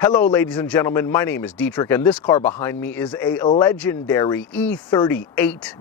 Hello ladies and gentlemen, my name is Dietrich and this car behind me is a legendary E38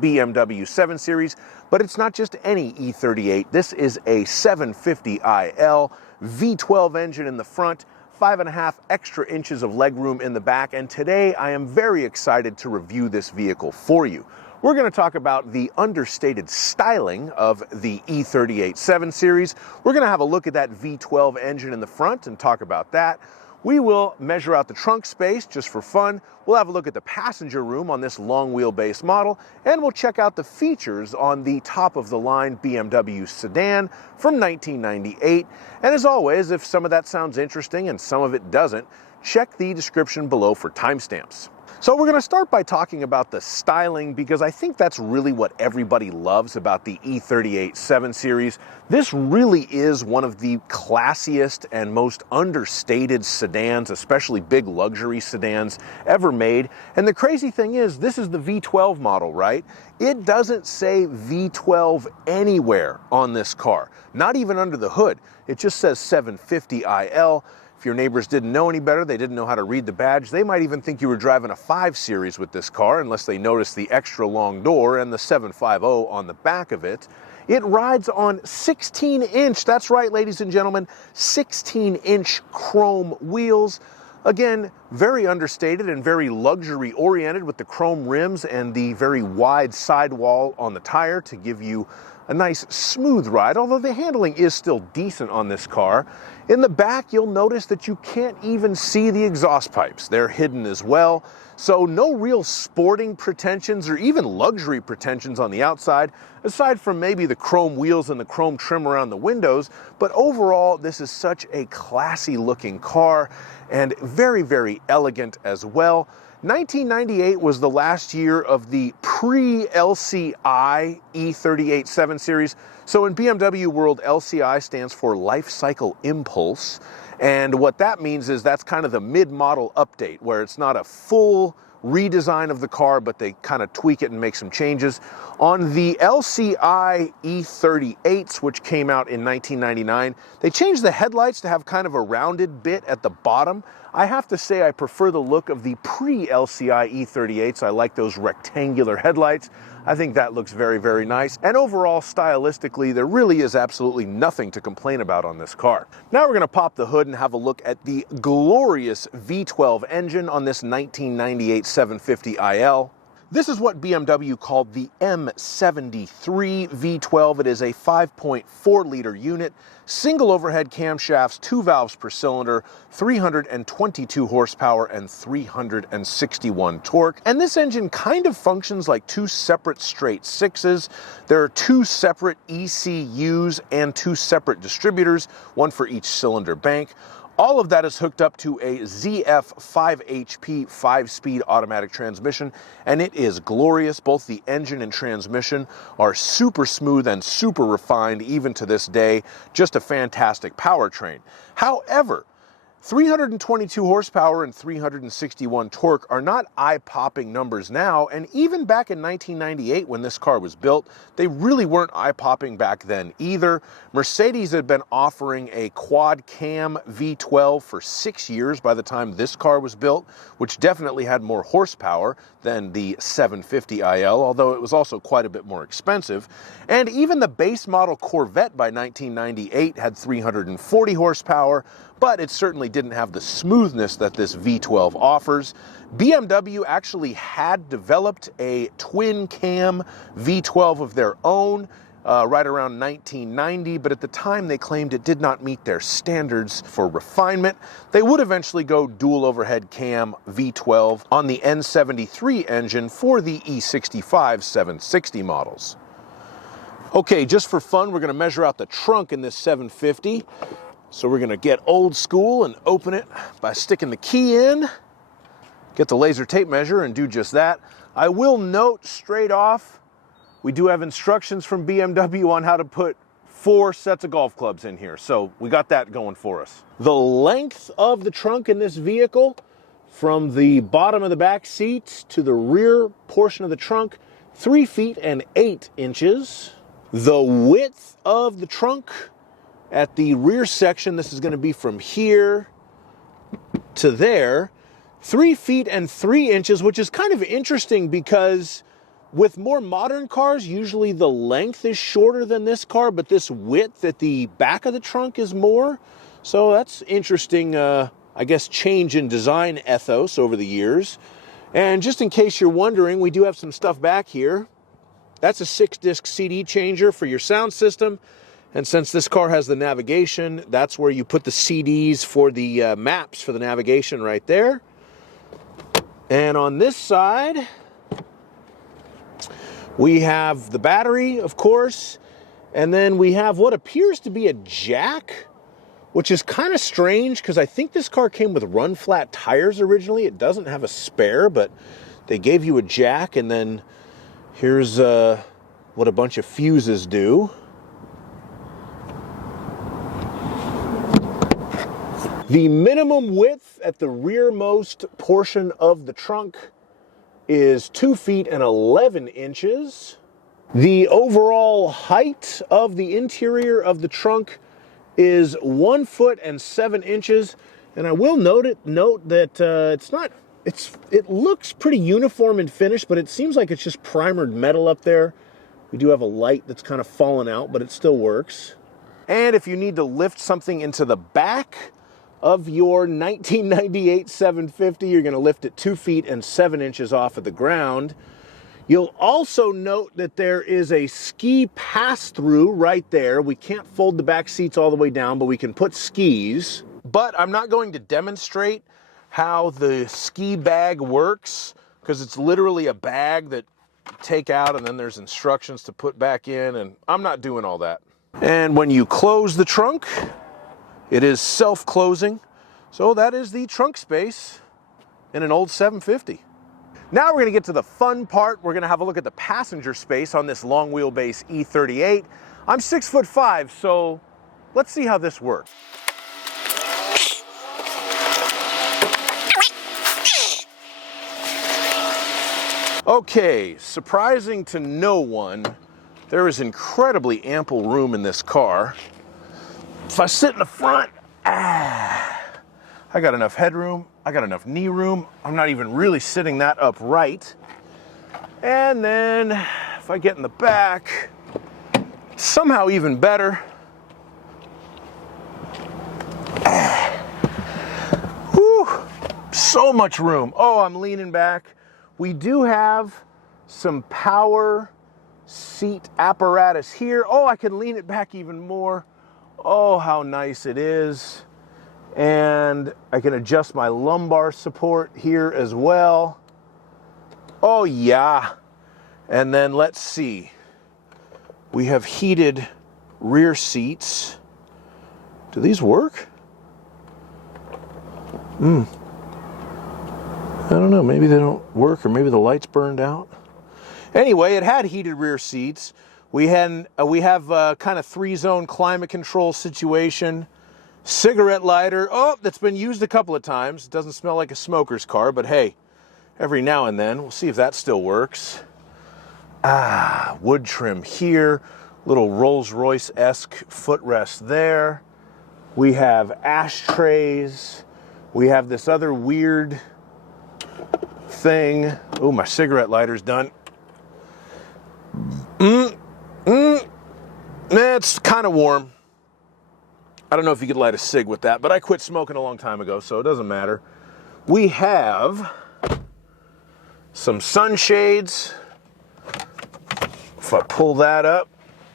BMW 7 Series, but it's not just any E38. This is a 750iL V12 engine in the front, 5.5 extra inches of legroom in the back, and today I am very excited to review this vehicle for you. We're going to talk about the understated styling of the E38 7 Series. We're going to have a look at that V12 engine in the front and talk about that. We will measure out the trunk space just for fun. We'll have a look at the passenger room on this long wheelbase model, and we'll check out the features on the top of the line BMW sedan from 1998. And as always, if some of that sounds interesting and some of it doesn't, check the description below for timestamps. So we're going to start by talking about the styling, because I think that's really what everybody loves about the E38 7 Series. This really is one of the classiest and most understated sedans, especially big luxury sedans, ever made. And the crazy thing is, this is the V12 model, right? It doesn't say V12 anywhere on this car, not even under the hood. It just says 750iL. If your neighbors didn't know any better, they didn't know how to read the badge, they might even think you were driving a 5 Series with this car, unless they noticed the extra long door and the 750 on the back of it. It rides on 16-inch, that's right, ladies and gentlemen, 16-inch chrome wheels. Again, very understated and very luxury-oriented with the chrome rims and the very wide sidewall on the tire to give you a nice smooth ride, although the handling is still decent on this car. In the back, you'll notice that you can't even see the exhaust pipes. They're hidden as well. So no real sporting pretensions or even luxury pretensions on the outside, aside from maybe the chrome wheels and the chrome trim around the windows. But overall, this is such a classy looking car and very, very elegant as well. 1998 was the last year of the pre-LCI E38 7 Series. So in BMW world, LCI stands for Life Cycle Impulse. And what that means is that's kind of the mid-model update, where it's not a full redesign of the car, but they kind of tweak it and make some changes. On the LCI E38s, which came out in 1999, they changed the headlights to have kind of a rounded bit at the bottom. I have to say I prefer the look of the pre-LCI E38s. I like those rectangular headlights. I think that looks very, very nice. And overall, stylistically, there really is absolutely nothing to complain about on this car. Now we're going to pop the hood and have a look at the glorious V12 engine on this 1998 750iL. This is what BMW called the M73 V12. It is a 5.4 liter unit, single overhead camshafts, 2 valves per cylinder, 322 horsepower and 361 torque. And this engine kind of functions like two separate straight sixes. There are two separate ECUs and two separate distributors, one for each cylinder bank. All of that is hooked up to a ZF 5 HP 5-speed automatic transmission, and it is glorious. Both the engine and transmission are super smooth and super refined even to this day. Just a fantastic powertrain. However, 322 horsepower and 361 torque are not eye-popping numbers now, and even back in 1998 when this car was built, they really weren't eye-popping back then either. Mercedes had been offering a quad-cam V12 for 6 years by the time this car was built, which definitely had more horsepower than the 750iL, although it was also quite a bit more expensive. And even the base model Corvette by 1998 had 340 horsepower, but it certainly didn't have the smoothness that this V12 offers. BMW actually had developed a twin-cam V12 of their own right around 1990, but at the time they claimed it did not meet their standards for refinement. They would eventually go dual overhead cam V12 on the N73 engine for the E35 760 models. Okay, just for fun, we're going to measure out the trunk in this 750. So we're going to get old school and open it by sticking the key in, get the laser tape measure and do just that. I will note straight off, we do have instructions from BMW on how to put 4 sets of golf clubs in here. So we got that going for us. The length of the trunk in this vehicle, from the bottom of the back seat to the rear portion of the trunk, 3 feet and 8 inches. The width of the trunk at the rear section, this is going to be from here to there, 3 feet and 3 inches, which is kind of interesting because with more modern cars, usually the length is shorter than this car, but this width at the back of the trunk is more. So that's interesting, I guess, change in design ethos over the years. And just in case you're wondering, we do have some stuff back here. That's a 6-disc CD changer for your sound system. And since this car has the navigation, that's where you put the CDs for the maps for the navigation right there. And on this side, we have the battery, of course, and then we have what appears to be a jack, which is kind of strange because I think this car came with run-flat tires originally. It doesn't have a spare, but they gave you a jack, and then here's what a bunch of fuses do. The minimum width at the rearmost portion of the trunk is 2 feet and 11 inches. The overall height of the interior of the trunk is 1 foot and 7 inches. And I will note that it looks pretty uniform in finish, but it seems like it's just primered metal up there. We do have a light that's kind of fallen out, but it still works. And if you need to lift something into the back of your 1998 750, you're going to lift it 2 feet and 7 inches off of the ground. You'll also note that there is a ski pass-through right there. We can't fold the back seats all the way down, but we can put skis. But I'm not going to demonstrate how the ski bag works, because it's literally a bag that you take out and then there's instructions to put back in, and I'm not doing all that. And when you close the trunk, it is self-closing, so that is the trunk space in an old 750. Now we're going to get to the fun part. We're going to have a look at the passenger space on this long wheelbase E38. I'm 6'5", so let's see how this works. Okay, surprising to no one, there is incredibly ample room in this car. If I sit in the front, I got enough headroom, I got enough knee room. I'm not even really sitting that upright. And then if I get in the back, somehow even better. Whew, so much room. Oh, I'm leaning back. We do have some power seat apparatus here. Oh, I can lean it back even more. Oh, how nice it is. And I can adjust my lumbar support here as well. Oh, yeah. And then let's see. We have heated rear seats. Do these work? I don't know. Maybe they don't work, or maybe the light's burned out. Anyway, it had heated rear seats. We have kind of 3-zone climate control situation. Cigarette lighter. Oh, that's been used a couple of times. It doesn't smell like a smoker's car, but hey, every now and then. We'll see if that still works. Wood trim here. Little Rolls-Royce-esque footrest there. We have ashtrays. We have this other weird thing. Oh, my cigarette lighter's done. It's kind of warm. I don't know if you could light a cig with that, but I quit smoking a long time ago, so it doesn't matter. We have some sunshades. If I pull that up,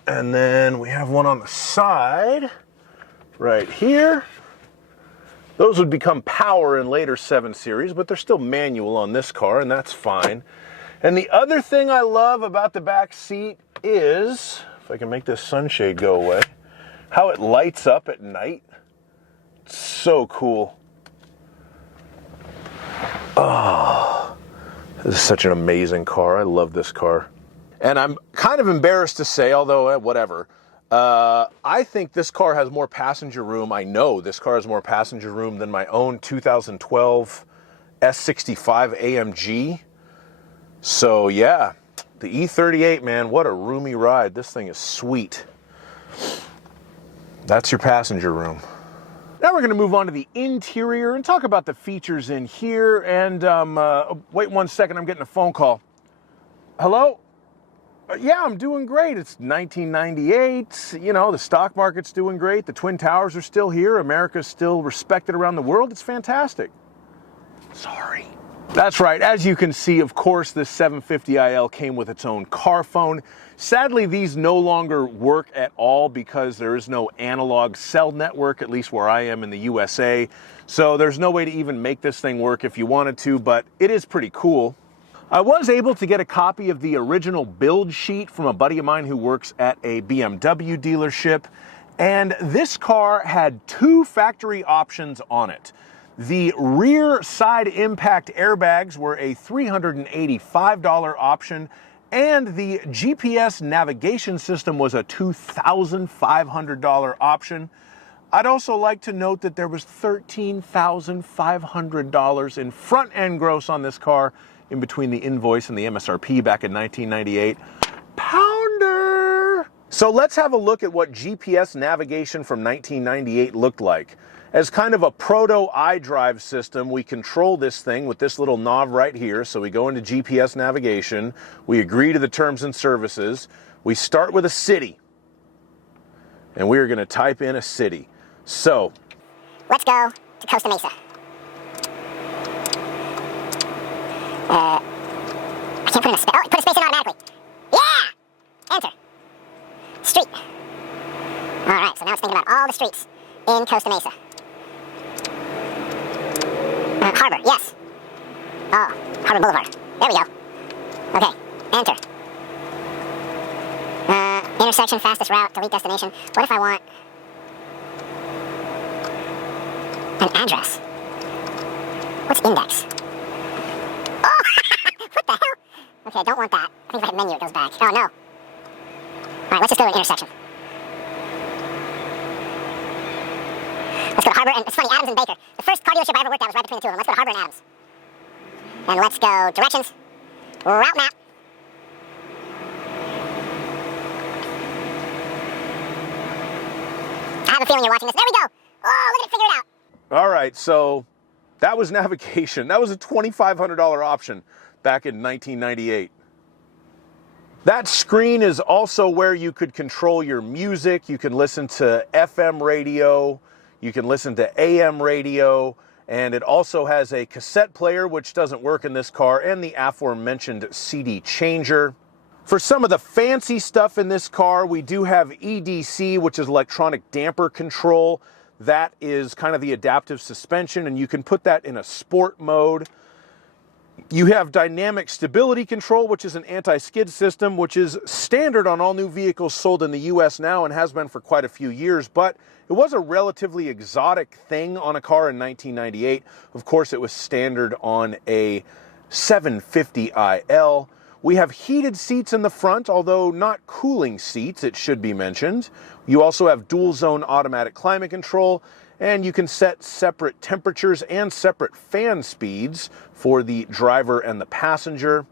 and then we have one on the side right here. Those would become power in later 7 Series, but they're still manual on this car, and that's fine. And the other thing I love about the back seat is, if I can make this sunshade go away, how it lights up at night. It's so cool. Oh, this is such an amazing car. I love this car. And I'm kind of embarrassed to say, although whatever, I think this car has more passenger room. I know this car has more passenger room than my own 2012 S65 AMG. So yeah, the E38, man, what a roomy ride. This thing is sweet. That's your passenger room. Now we're going to move on to the interior and talk about the features in here. And wait 1 second, I'm getting a phone call. Hello? Yeah, I'm doing great. It's 1998. You know, the stock market's doing great. The Twin Towers are still here. America's still respected around the world. It's fantastic. Sorry. That's right. As you can see, of course, this 750IL came with its own car phone. Sadly, these no longer work at all because there is no analog cell network, at least where I am in the USA. So there's no way to even make this thing work if you wanted to, but it is pretty cool. I was able to get a copy of the original build sheet from a buddy of mine who works at a BMW dealership, and this car had 2 factory options on it. The rear side impact airbags were a $385 option, and the GPS navigation system was a $2,500 option. I'd also like to note that there was $13,500 in front-end gross on this car in between the invoice and the MSRP back in 1998. Pounder! So let's have a look at what GPS navigation from 1998 looked like. As kind of a proto iDrive system, we control this thing with this little knob right here. So we go into GPS navigation, we agree to the terms and services, we start with a city, and we are going to type in a city. So, let's go to Costa Mesa. I can't put in a space. Oh, put a space in automatically. Yeah! Enter. Street. Alright, so now it's thinking about all the streets in Costa Mesa. Harbor, yes. Oh, Harbor Boulevard. There we go. Okay, enter. Intersection, fastest route, delete destination. What if I want an address? What's index? Oh, what the hell? Okay, I don't want that. I think if I hit menu, it goes back. Oh, no. Alright, let's just go to an intersection. Let's go to Harbor, and it's funny, Adams and Baker. The first car dealership I ever worked at was right between the two of them. Let's go to Harbor and Adams. And let's go directions, route map. I have a feeling you're watching this. There we go. Oh, look at it, figure it out. all right, so that was navigation. That was a $2,500 option back in 1998. That screen is also where you could control your music. You can listen to FM radio, you can listen to AM radio, and it also has a cassette player, which doesn't work in this car, and the aforementioned CD changer. For some of the fancy stuff in this car, we do have EDC, which is electronic damper control. That is kind of the adaptive suspension, and you can put that in a sport mode. You have dynamic stability control, which is an anti-skid system, which is standard on all new vehicles sold in the US now and has been for quite a few years, but it was a relatively exotic thing on a car in 1998. Of course, it was standard on a 750IL. We have heated seats in the front, although not cooling seats, it should be mentioned. You also have dual zone automatic climate control, and you can set separate temperatures and separate fan speeds for the driver and the passenger.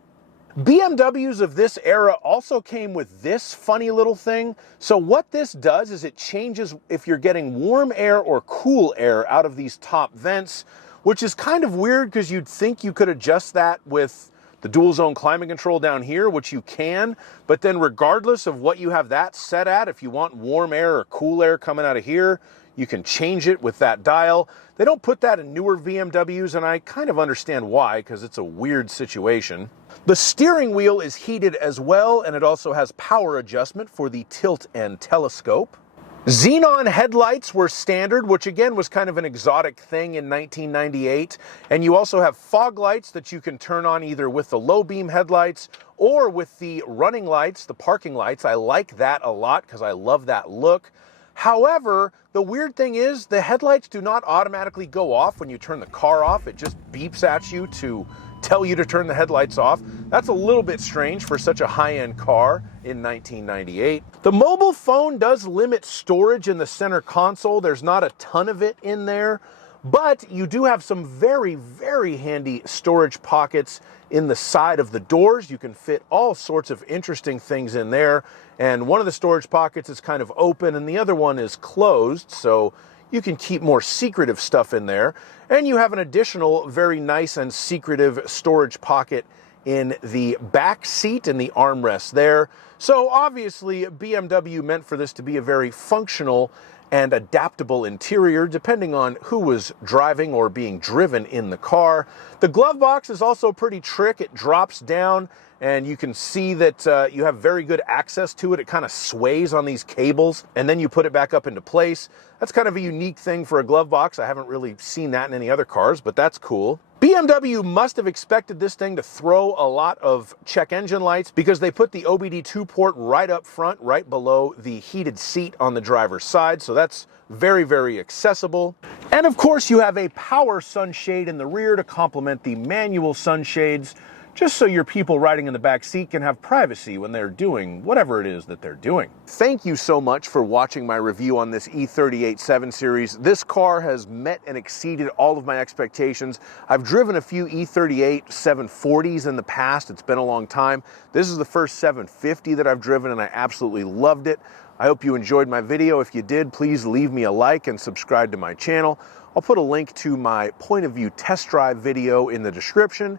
BMWs of this era also came with this funny little thing. So what this does is it changes if you're getting warm air or cool air out of these top vents, which is kind of weird because you'd think you could adjust that with the dual zone climate control down here, which you can, but then regardless of what you have that set at, if you want warm air or cool air coming out of here, you can change it with that dial. They don't put that in newer BMWs, and I kind of understand why, because it's a weird situation. The steering wheel is heated as well, and it also has power adjustment for the tilt and telescope. Xenon headlights were standard, which again was kind of an exotic thing in 1998. And you also have fog lights that you can turn on either with the low beam headlights or with the running lights, the parking lights. I like that a lot because I love that look. However, the weird thing is the headlights do not automatically go off when you turn the car off. It just beeps at you to tell you to turn the headlights off. That's a little bit strange for such a high-end car in 1998. The mobile phone does limit storage in the center console. There's not a ton of it in there, but you do have some very, very handy storage pockets in the side of the doors. You can fit all sorts of interesting things in there, and one of the storage pockets is kind of open and the other one is closed, so you can keep more secretive stuff in there. And you have an additional very nice and secretive storage pocket in the back seat and the armrest there. So obviously BMW meant for this to be a very functional and adaptable interior depending on who was driving or being driven in the car. The glove box is also pretty trick. It drops down and you can see that you have very good access to it. It kind of sways on these cables and then you put it back up into place. That's kind of a unique thing for a glove box. I haven't really seen that in any other cars, but that's cool. BMW must have expected this thing to throw a lot of check engine lights because they put the OBD2 port right up front, right below the heated seat on the driver's side. So that's very, very accessible. And of course you have a power sunshade in the rear to complement the manual sunshades, just so your people riding in the back seat can have privacy when they're doing whatever it is that they're doing. Thank you so much for watching my review on this E38 7 Series. This car has met and exceeded all of my expectations. I've driven a few E38 740s in the past. It's been a long time. This is the first 750 that I've driven and I absolutely loved it. I hope you enjoyed my video. If you did, please leave me a like and subscribe to my channel. I'll put a link to my point of view test drive video in the description.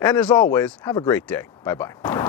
And as always, have a great day. Bye-bye.